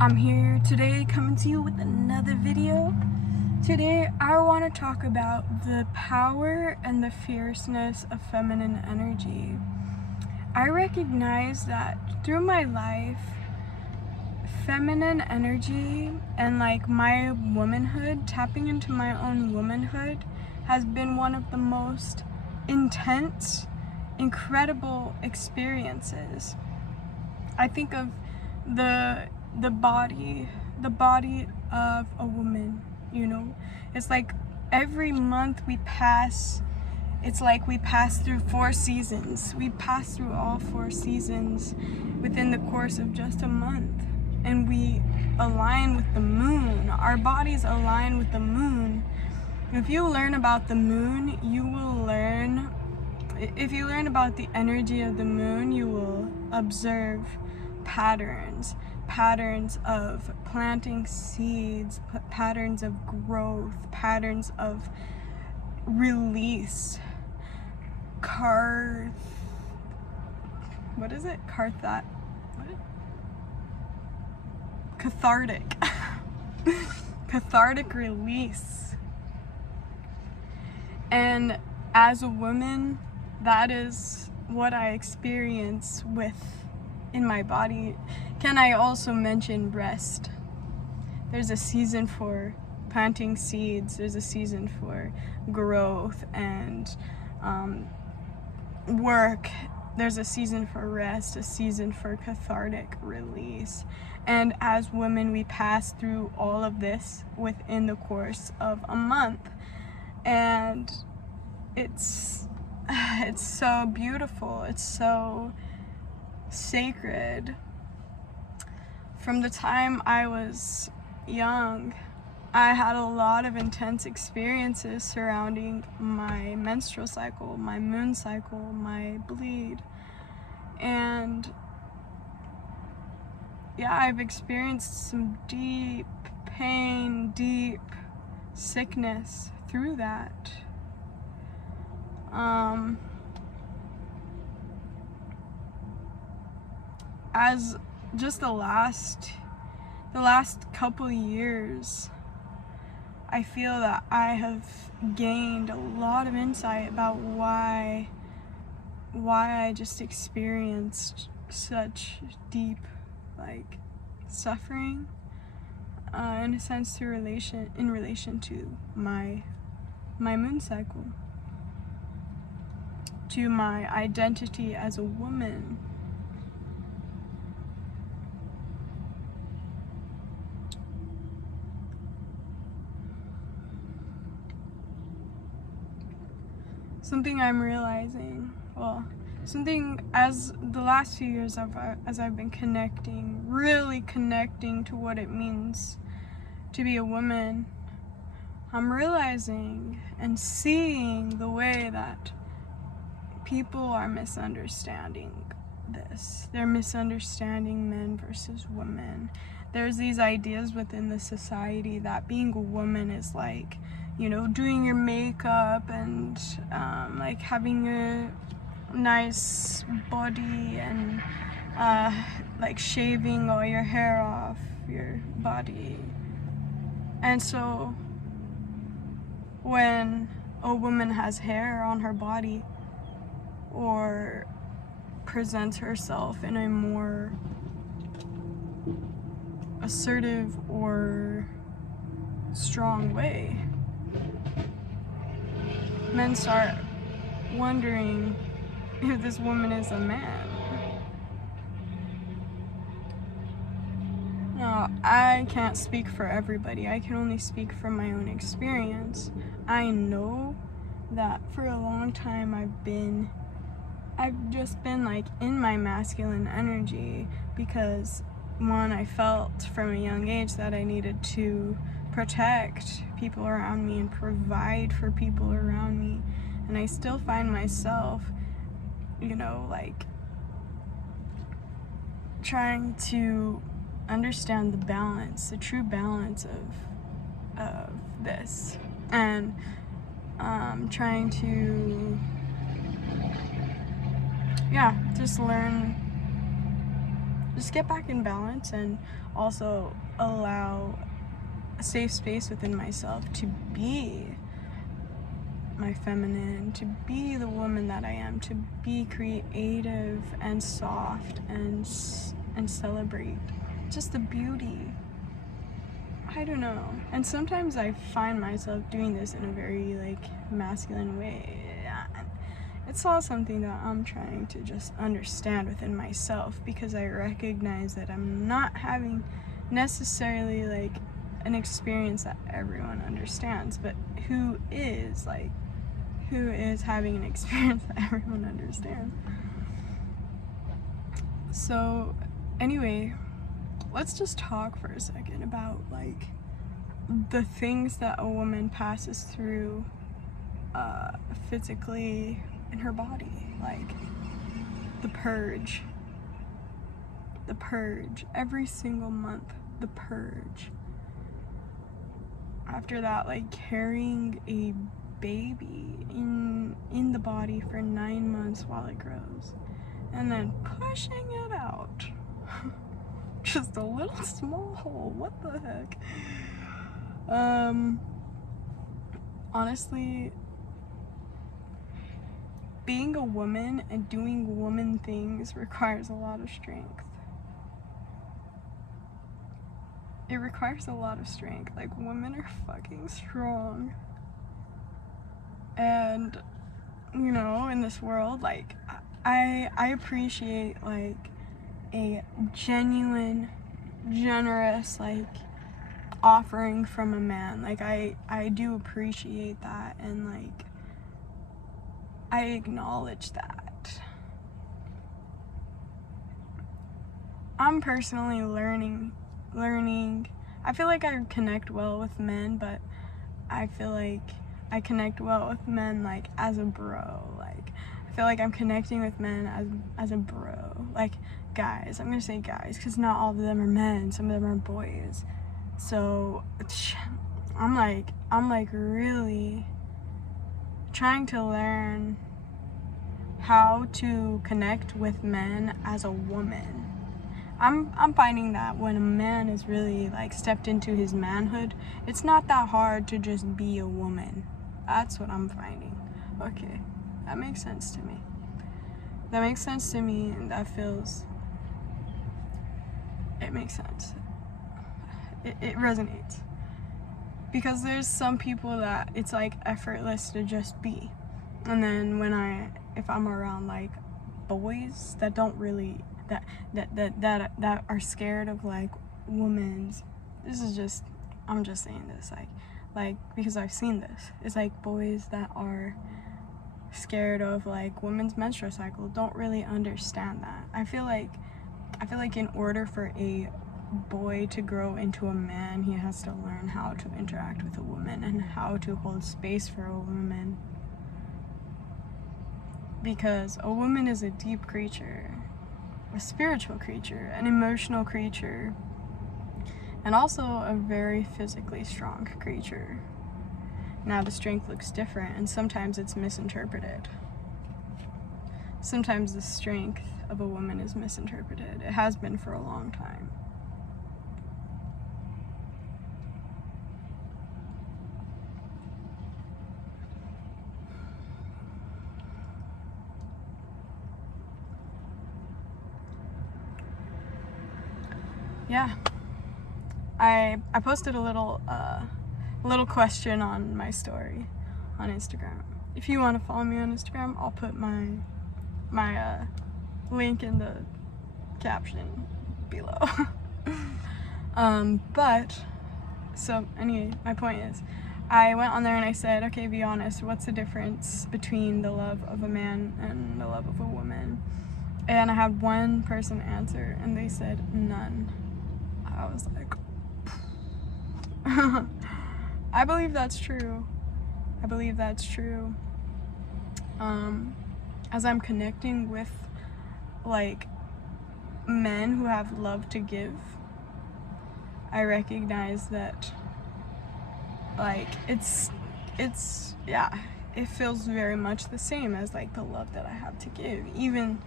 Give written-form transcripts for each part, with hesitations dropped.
I'm here today coming to you with another video. Today I want to talk about the power and the fierceness of feminine energy. I recognize that through my life, feminine energy and my womanhood, tapping into my own womanhood, has been one of the most intense, incredible experiences. I think of the body of a woman, it's like every month we pass, it's like we pass through 4 seasons. We pass through all 4 seasons within the course of just a month, and we align with the moon. Our bodies align with the moon. If you learn about the moon, if you learn about the energy of the moon, you will observe patterns of planting seeds, patterns of growth, patterns of release, cathartic cathartic release. And as a woman, that is what I experience in my body. Can I also mention rest? There's a season for planting seeds, there's a season for growth and work, there's a season for rest, a season for cathartic release. And as women, we pass through all of this within the course of a month, and it's so beautiful, it's so sacred. From the time I was young, I had a lot of intense experiences surrounding my menstrual cycle, my moon cycle, my bleed. And yeah, I've experienced some deep pain, deep sickness through that. As just the last couple years, I feel that I have gained a lot of insight about why I just experienced such deep suffering, in a sense, in relation to my moon cycle, to my identity as a woman. Something I'm realizing, something as the last few years as I've been really connecting to what it means to be a woman, I'm realizing and seeing the way that people are misunderstanding this. They're misunderstanding men versus women. There's these ideas within the society that being a woman is doing your makeup and having a nice body and shaving all your hair off your body. And so when a woman has hair on her body or presents herself in a more assertive or strong way, men start wondering if this woman is a man. Now, I can't speak for everybody. I can only speak from my own experience. I know that for a long time I've just been in my masculine energy because, one, I felt from a young age that I needed to protect people around me and provide for people around me. And I still find myself, trying to understand the true balance of this, and trying to just just get back in balance, and also allow a safe space within myself to be my feminine, to be the woman that I am, to be creative and soft and celebrate just the beauty. I don't know. And sometimes I find myself doing this in a very masculine way. It's all something that I'm trying to just understand within myself, because I recognize that I'm not having necessarily an experience that everyone understands, but who is having an experience that everyone understands. So anyway, let's just talk for a second about the things that a woman passes through physically in her body, like the purge every single month, the purge. After that, carrying a baby in the body for 9 months while it grows, and then pushing it out. Just a little small hole. What the heck? Honestly, being a woman and doing woman things requires a lot of strength. It requires a lot of strength. Women are fucking strong. And, in this world, I appreciate, a genuine, generous, offering from a man. I do appreciate that, and, I acknowledge that. I'm personally learning. I feel like I connect well with men, but I feel like I connect well with men as a bro. I feel like I'm connecting with men as a bro. Guys, I'm gonna say guys, because not all of them are men, some of them are boys. So I'm really trying to learn how to connect with men as a woman. I'm finding that when a man is really stepped into his manhood, it's not that hard to just be a woman. That's what I'm finding. Okay, that makes sense to me. And it makes sense. It resonates. Because there's some people that it's effortless to just be. And then if I'm around boys that don't really that are scared of women's, I'm just saying this because I've seen this. It's boys that are scared of women's menstrual cycle don't really understand that. I feel like in order for a boy to grow into a man, he has to learn how to interact with a woman and how to hold space for a woman. Because a woman is a deep creature, a spiritual creature, an emotional creature, and also a very physically strong creature. Now the strength looks different, and sometimes it's misinterpreted. Sometimes the strength of a woman is misinterpreted. It has been for a long time. Yeah, I posted a little question on my story on Instagram. If you want to follow me on Instagram, I'll put my link in the caption below. So anyway, my point is, I went on there and I said, okay, be honest, what's the difference between the love of a man and the love of a woman? And I had one person answer, and they said none. I was like, I believe that's true. As I'm connecting with men who have love to give, I recognize that it feels very much the same as the love that I have to give, even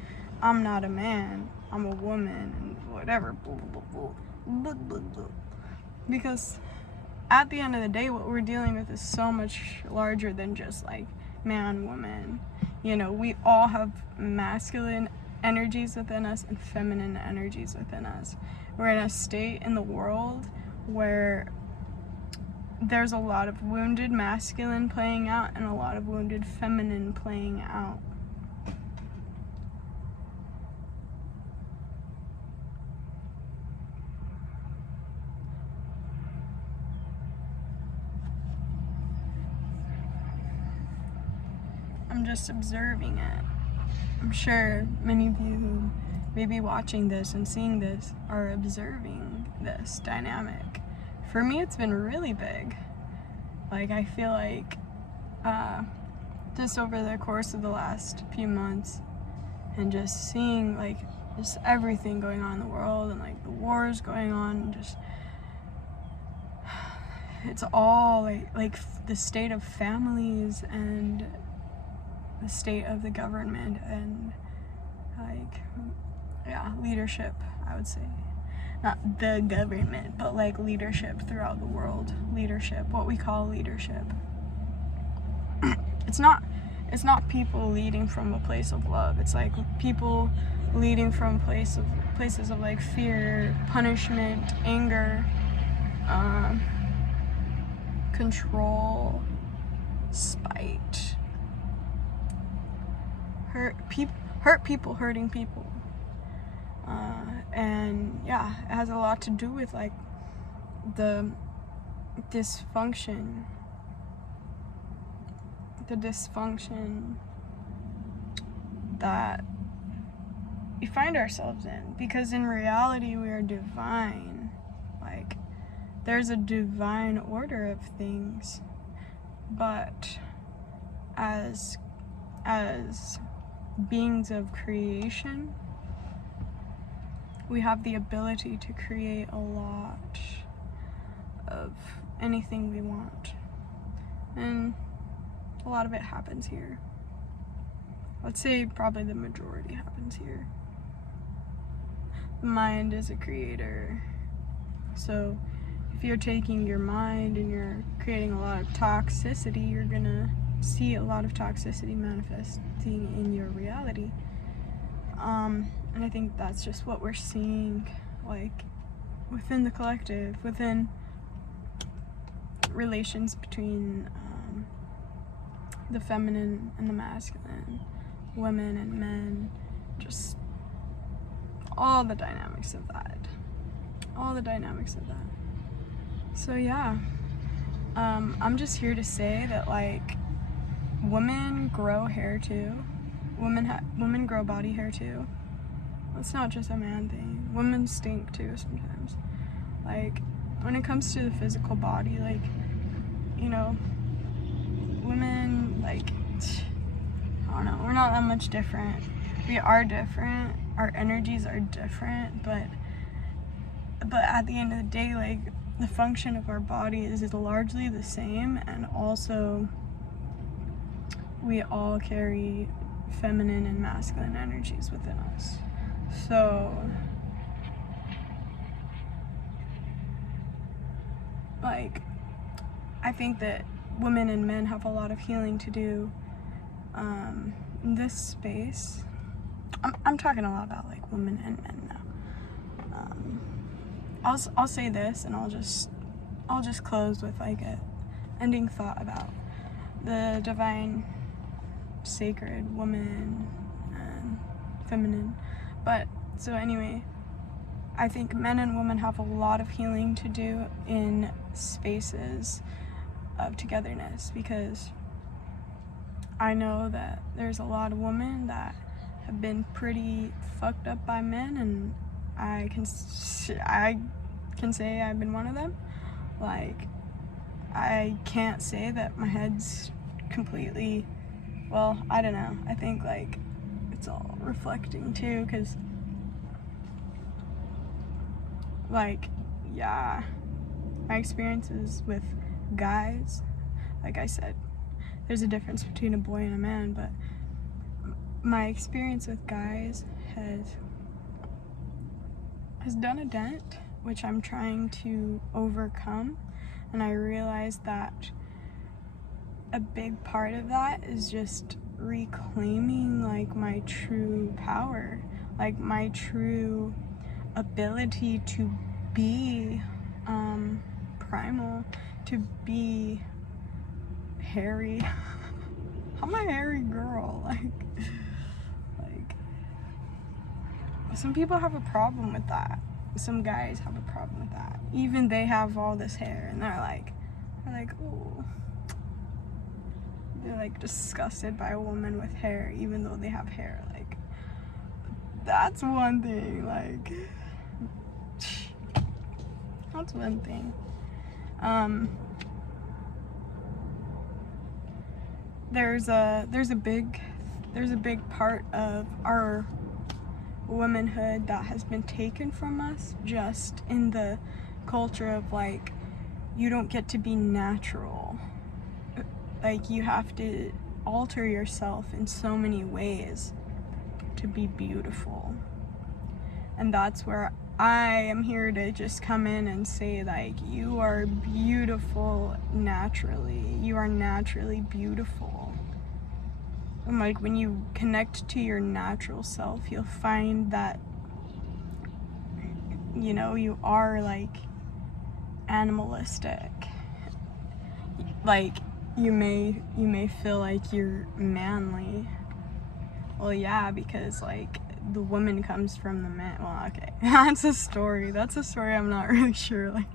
I'm not a man, I'm a woman, and whatever, blah, blah, blah, blah, blah, blah. Because at the end of the day, what we're dealing with is so much larger than just like man, woman. You know, we all have masculine energies within us and feminine energies within us. We're in a state in the world where there's a lot of wounded masculine playing out and a lot of wounded feminine playing out. I'm just observing it. I'm sure many of you who may be watching this and seeing this are observing this dynamic. For me, it's been really big. Like, I feel like just over the course of the last few months and just seeing like just everything going on in the world and like the wars going on and just it's all like the state of families and the state of the government and like, yeah, leadership, I would say. Not the government, but like leadership throughout the world. Leadership, what we call leadership. It's not people leading from a place of love. It's like people leading from places of like fear, punishment, anger, control, spite. Hurt people hurting people. And yeah, it has a lot to do with like the dysfunction that we find ourselves in, because in reality we are divine. Like, there's a divine order of things, but as beings of creation, we have the ability to create a lot of anything we want, and a lot of it happens here. Let's say probably the majority happens here. The mind is a creator, so if you're taking your mind and you're creating a lot of toxicity, you're gonna see a lot of toxicity manifesting in your reality. And I think that's just what we're seeing, like, within the collective, within relations between the feminine and the masculine, women and men, just all the dynamics of that. So yeah, I'm just here to say that, like, women grow hair too. Women grow body hair too. It's not just a man thing. Women stink too sometimes. Like, when it comes to the physical body, like, you know, women, like, I don't know, we're not that much different. We are different. Our energies are different, but at the end of the day, like, the function of our body is largely the same, and also we all carry feminine and masculine energies within us. So, like, I think that women and men have a lot of healing to do in this space. I'm talking a lot about like women and men now. I'll say this, and I'll just close with like a ending thought about the divine, sacred woman and feminine. But so anyway, I think men and women have a lot of healing to do in spaces of togetherness, because I know that there's a lot of women that have been pretty fucked up by men, and I can say I've been one of them. Like, I can't say that my head's completely, well, I don't know. I think like it's all reflecting too, because like, yeah, my experiences with guys, like I said, there's a difference between a boy and a man, but my experience with guys has done a dent, which I'm trying to overcome. And I realized that a big part of that is just reclaiming like my true power, like my true ability to be primal, to be hairy. I'm a hairy girl. Like some people have a problem with that. Some guys have a problem with that. Even they have all this hair and they're like, oh. They're like disgusted by a woman with hair, even though they have hair. Like, that's one thing. Like, that's one thing. There's a big part of our womanhood that has been taken from us, just in the culture of like, you don't get to be natural. Like, you have to alter yourself in so many ways to be beautiful. And that's where I am here to just come in and say, like, you are beautiful naturally. You are naturally beautiful. And like, when you connect to your natural self, you'll find that, you know, you are like animalistic. Like, you may feel like you're manly. Well, yeah, because like the woman comes from the man. Well, okay, that's a story I'm not really sure. Like,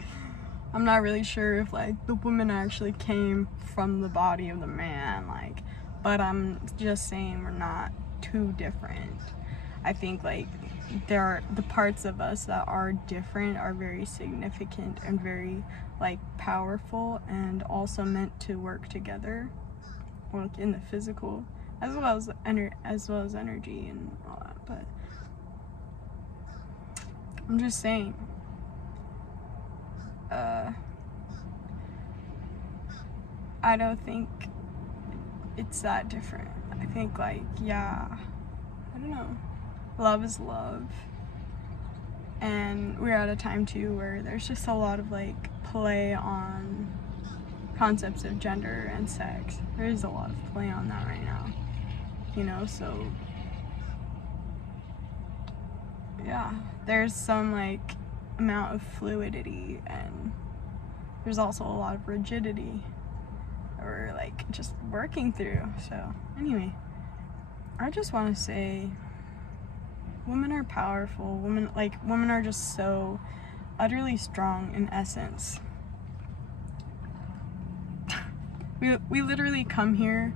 I'm not really sure if like the woman actually came from the body of the man, like, but I'm just saying we're not too different. I think like the parts of us that are different are very significant and very like powerful, and also meant to work together, like in the physical as well as energy and all that. But I'm just saying, I don't think it's that different. I think like, yeah, I don't know, love is love. And we're at a time too where there's just a lot of like play on concepts of gender and sex. There is a lot of play on that right now, you know, so yeah, there's some like amount of fluidity, and there's also a lot of rigidity that we're like just working through. So anyway, I just want to say, women are powerful. Women are just so utterly strong in essence. We literally come here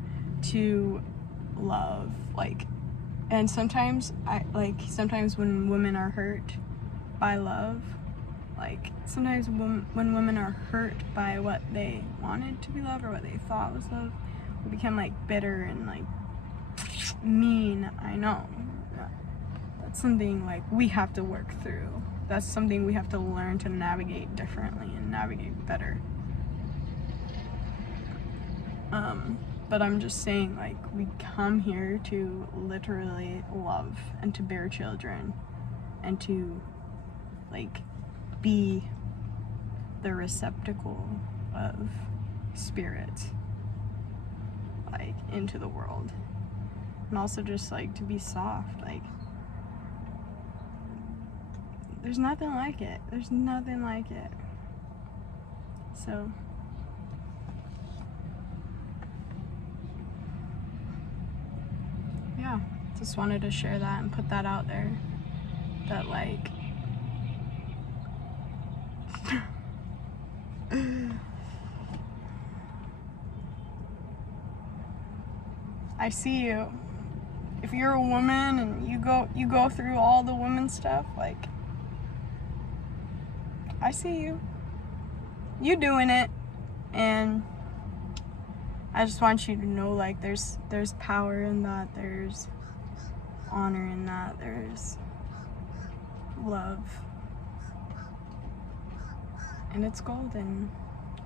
to love, like, and sometimes when women are hurt by love, like sometimes when women are hurt by what they wanted to be love or what they thought was love, we become like bitter and like mean. I know that's something like we have to work through. That's something we have to learn to navigate differently and navigate better. But I'm just saying, like, we come here to literally love and to bear children and to like be the receptacle of spirit, like, into the world. And also just like to be soft. Like, there's nothing like it. There's nothing like it. So yeah, just wanted to share that and put that out there, that like I see you. If you're a woman and you go through all the women stuff, like, I see you. You doing it. And I just want you to know, like, there's power in that, there's honor in that, there's love. And it's golden.